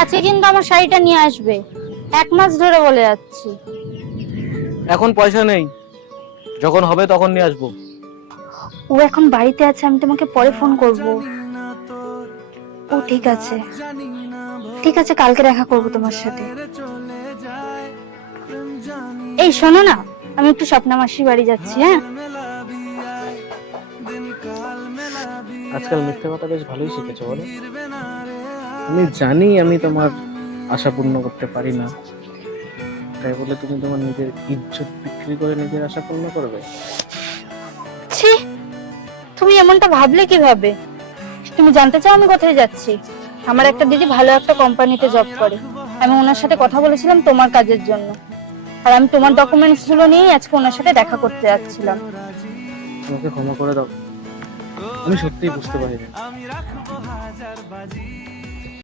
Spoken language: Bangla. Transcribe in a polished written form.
আজকে কিন্তু আমার শাড়িটা নিয়ে আসবে, 1 মাস ধরে বলে যাচ্ছি। এখন পয়সা নেই, যখন হবে তখন নিয়ে আসবো। ও এখন বাড়িতে আছে, আমি তোমাকে পরে ফোন করব। ও ঠিক আছে, ঠিক আছে, কালকে দেখা করব তোমার সাথে। এই শোনো না, আমি একটু স্বপ্না মাসির বাড়ি যাচ্ছি। হ্যাঁ, আজকাল মিথ্যে কথা বেশ ভালোই শিখেছো বলো। আমি জানি আমি তোমার আশা পূর্ণ করতে পারি না, তাই বলে তুমি তোমার নিজের ইজ্জত বিক্রি করে নিজের আশা পূর্ণ করবে? ছি, তুমি এমনটা ভাবলে কিভাবে? তুমি জানতে চাও আমি কোথায় যাচ্ছি? আমার একটা দিদি ভালো একটা কোম্পানিতে জব করে, আমি ওনার সাথে কথা বলেছিলাম তোমার কাজের জন্য। আর আমি তোমার ডকুমেন্টস গুলো নিয়েই আজকে ওনার সাথে দেখা করতে যাচ্ছিলাম। তোমাকে ক্ষমা করে দাও, আমি সত্যিই বুঝতে পারি না।